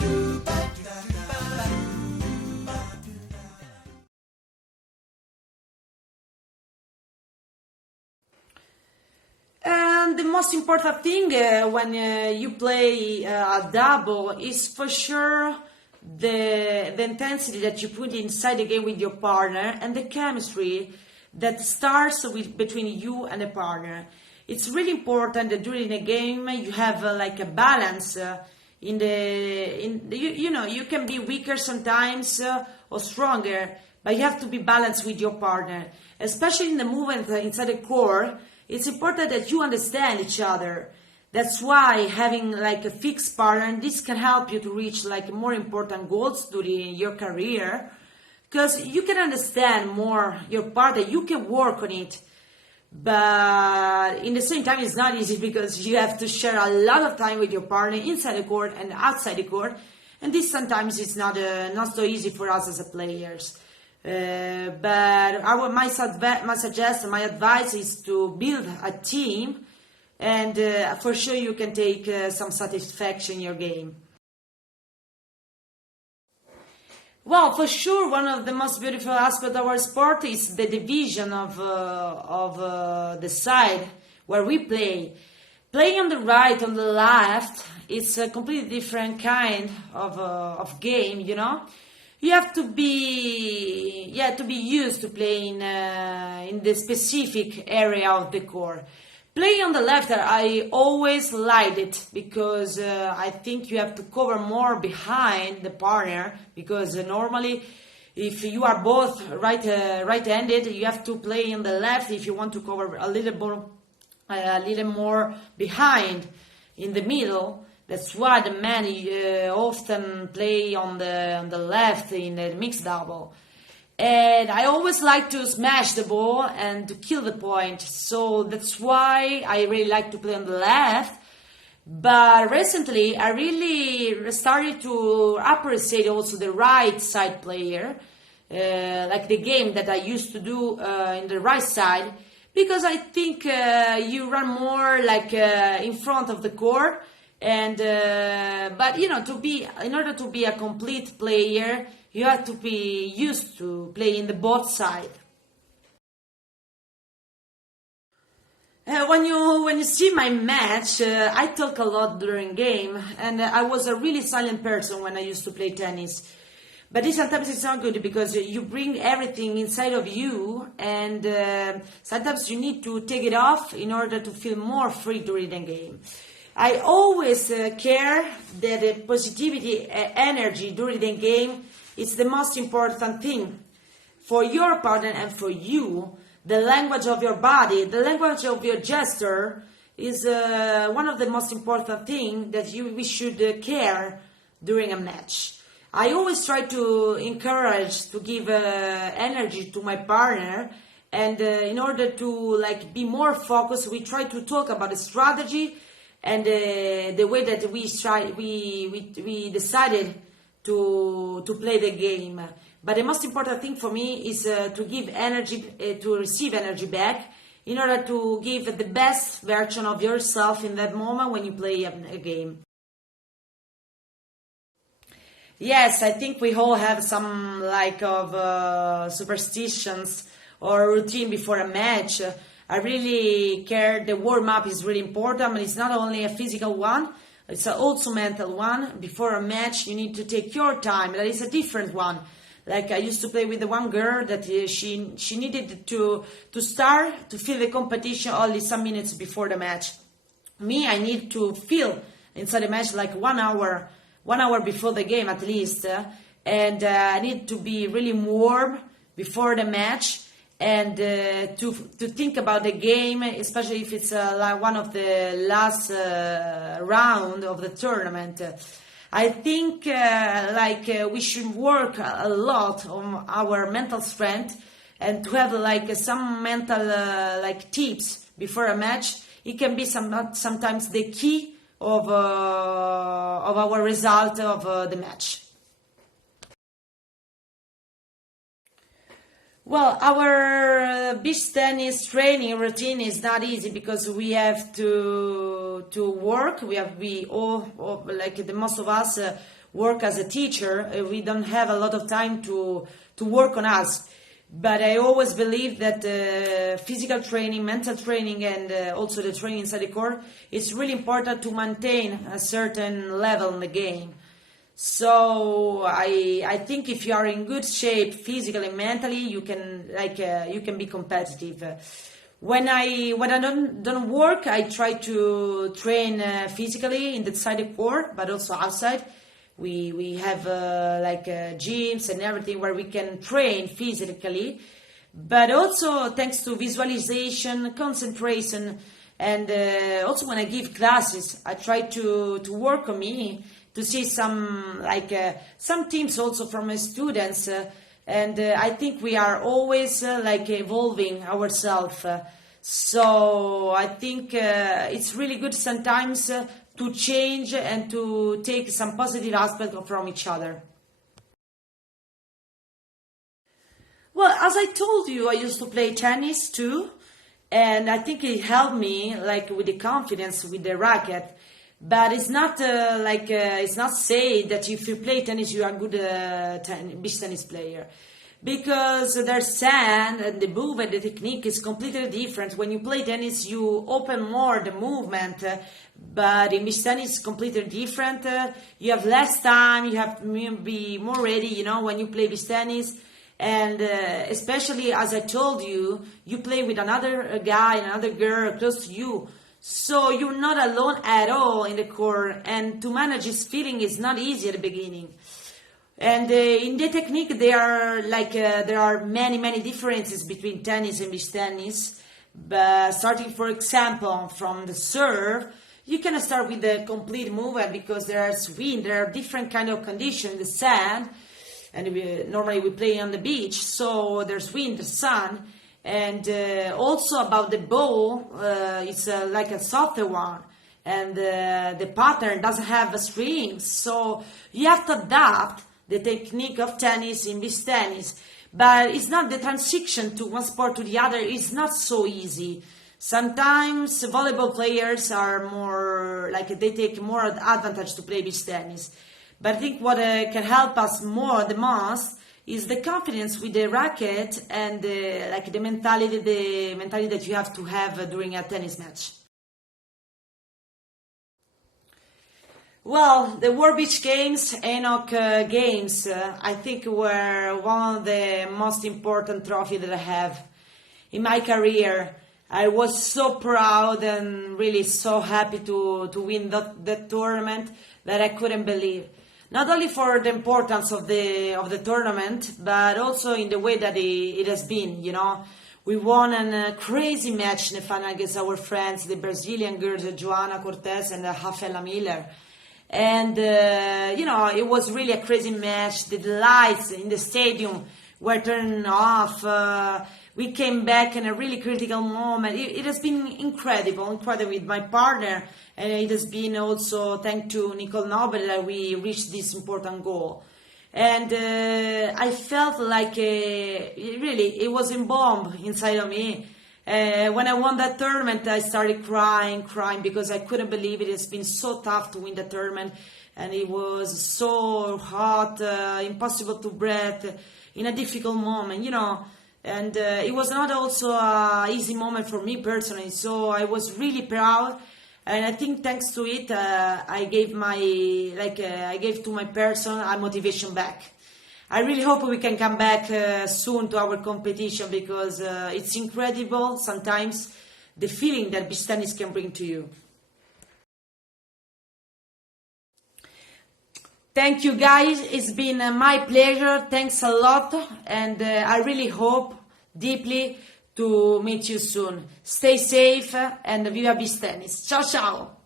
And the most important thing when you play a double is for sure the intensity that you put inside the game with your partner and the chemistry that starts between you and the partner. It's really important that during a game you have like a balance you can be weaker sometimes or stronger, but you have to be balanced with your partner, especially in the movement inside the court. It's important that you understand each other. That's why having like a fixed partner, this can help you to reach like more important goals during your career, because you can understand more your partner, you can work on it. But in the same time, it's not easy because you have to share a lot of time with your partner inside the court and outside the court. And this sometimes is not so easy for us as a players. But my suggestion, my advice is to build a team, and for sure you can take some satisfaction in your game. Well, for sure, one of the most beautiful aspects of our sport is the division of the side where we play. Playing on the right, on the left, it's a completely different kind of game, you know. You have to be used to playing in the specific area of the court. Playing on the left, I always liked it because I think you have to cover more behind the partner, because normally if you are both right-handed, you have to play on the left if you want to cover a little more behind in the middle. That's why the men often play on the left in the mixed double. And I always like to smash the ball and to kill the point. So that's why I really like to play on the left. But recently, I really started to appreciate also the right side player, like the game that I used to do in the right side, because I think you run more like in front of the court. And but you know, in order to be a complete player, you have to be used to play in the both side. When you see my match, I talk a lot during game, and I was a really silent person when I used to play tennis. But this sometimes it's not good because you bring everything inside of you, and sometimes you need to take it off in order to feel more free during the game. I always care that the positivity, energy during the game is the most important thing for your partner and for you. The language of your body, the language of your gesture is one of the most important things that we should care during a match. I always try to encourage, to give energy to my partner, and in order to be more focused, we try to talk about the strategy and the way that we decided to play the game. But the most important thing for me is to give energy, to receive energy back, in order to give the best version of yourself in that moment when you play a game. Yes, I think we all have some superstitions or routine before a match. I really care. The warm-up is really important, but it's not only a physical one, it's also mental one. Before a match, you need to take your time. That is a different one. Like I used to play with the one girl that she needed to start to feel the competition only some minutes before the match. Me, I need to feel inside the match like 1 hour before the game at least. And I need to be really warm before the match, and to think about the game, especially if it's one of the last round of the tournament. I think we should work a lot on our mental strength, and to have some mental tips before a match. It can be sometimes the key of our result of the match. Well, our beach tennis training routine is not easy because we have to work. Most of us work as a teacher, we don't have a lot of time to work on us. But I always believe that physical training, mental training, and also the training inside the court is really important to maintain a certain level in the game. So I think if you are in good shape physically and mentally, you can be competitive. When I don't work, I try to train physically inside the court, but also outside. We have gyms and everything where we can train physically, but also thanks to visualization, concentration, and also when I give classes, I try to work on me to see some teams also from my students, and I think we are always evolving ourselves. So I think it's really good sometimes to change and to take some positive aspect from each other. Well, as I told you, I used to play tennis too, and I think it helped me with the confidence with the racket. But it's not it's not said that if you play tennis you are a good beach tennis player, because there's sand and the move and the technique is completely different. When you play tennis, you open more the movement, but in beach tennis it's completely different. You have less time, you have to be more ready, when you play beach tennis. And especially, as I told you, you play with another guy, another girl close to you. So you're not alone at all in the court, and to manage this feeling is not easy at the beginning. And in the technique, there are many differences between tennis and beach tennis. But starting, for example, from the serve, you cannot start with the complete movement because there's wind, there are different kind of conditions in the sand, and normally we play on the beach, so there's wind, the sun, and also about the ball, it's like a softer one, and the pattern doesn't have a string, so you have to adapt the technique of tennis in beach tennis. But it's not the transition to one sport to the other, it's not so easy. Sometimes volleyball players are more, they take more advantage to play beach tennis. But I think what can help us the most, is the confidence with the racket and the mentality that you have to have during a tennis match. Well, the World Beach Games, Enoch Games, I think were one of the most important trophies that I have in my career. I was so proud and really so happy to win that tournament that I couldn't believe. Not only for the importance of the tournament, but also in the way that it has been, We won a crazy match in the final against our friends, the Brazilian girls, Joana Cortez and Rafaela Miller. And, it was really a crazy match. The lights in the stadium were turned off. We came back in a really critical moment. It has been incredible with my partner. And it has been also thanks to Nicole Nobel that we reached this important goal. And I felt like it was a bomb inside of me. When I won that tournament, I started crying because I couldn't believe it. It's been so tough to win the tournament, and it was so hot, impossible to breathe in a difficult moment, And it was not also an easy moment for me personally, so I was really proud. And I think thanks to it, I gave to my person a motivation back. I really hope we can come back soon to our competition, because it's incredible sometimes the feeling that beach tennis can bring to you. Thank you guys, it's been my pleasure, thanks a lot, and I really hope deeply to meet you soon. Stay safe and viva beach tennis. Ciao ciao!